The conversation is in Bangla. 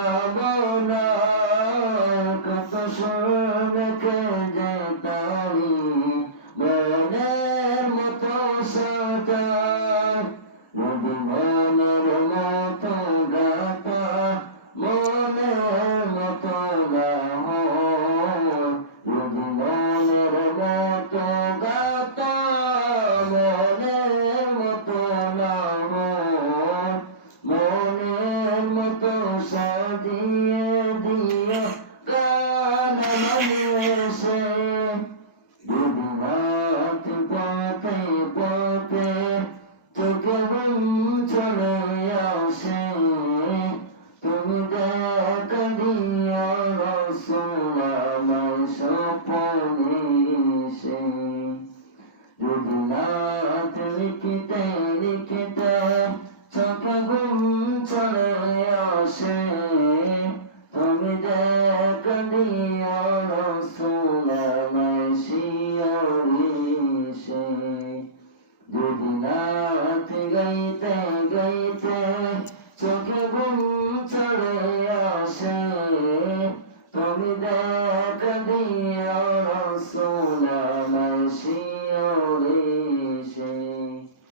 ভাবনা কত শুনকে যে তারি মনের মতো সাজায় যদি মনের মতো গাতা মনের মতো না হয় যদি মনের মতো গাতা মনের মতো না হয় মনের মতো সাজিয়ে দিও গান মানুষে যদি রাত পথে পথে চোখে ঘুম চলে আসে তুমি দেখা দিও রাসূল আমার স্বপ্নে এসে যদি রাত লিখিতে লিখিতে চোখে ঘুম চলে আসে তুমি দেখা দিও রাসূল আমার শিয়রে এসে যদি রাত গাইতে গাইতে চোখে ঘুম চলে আসে তুমি দেখা দিও রাসূল আমার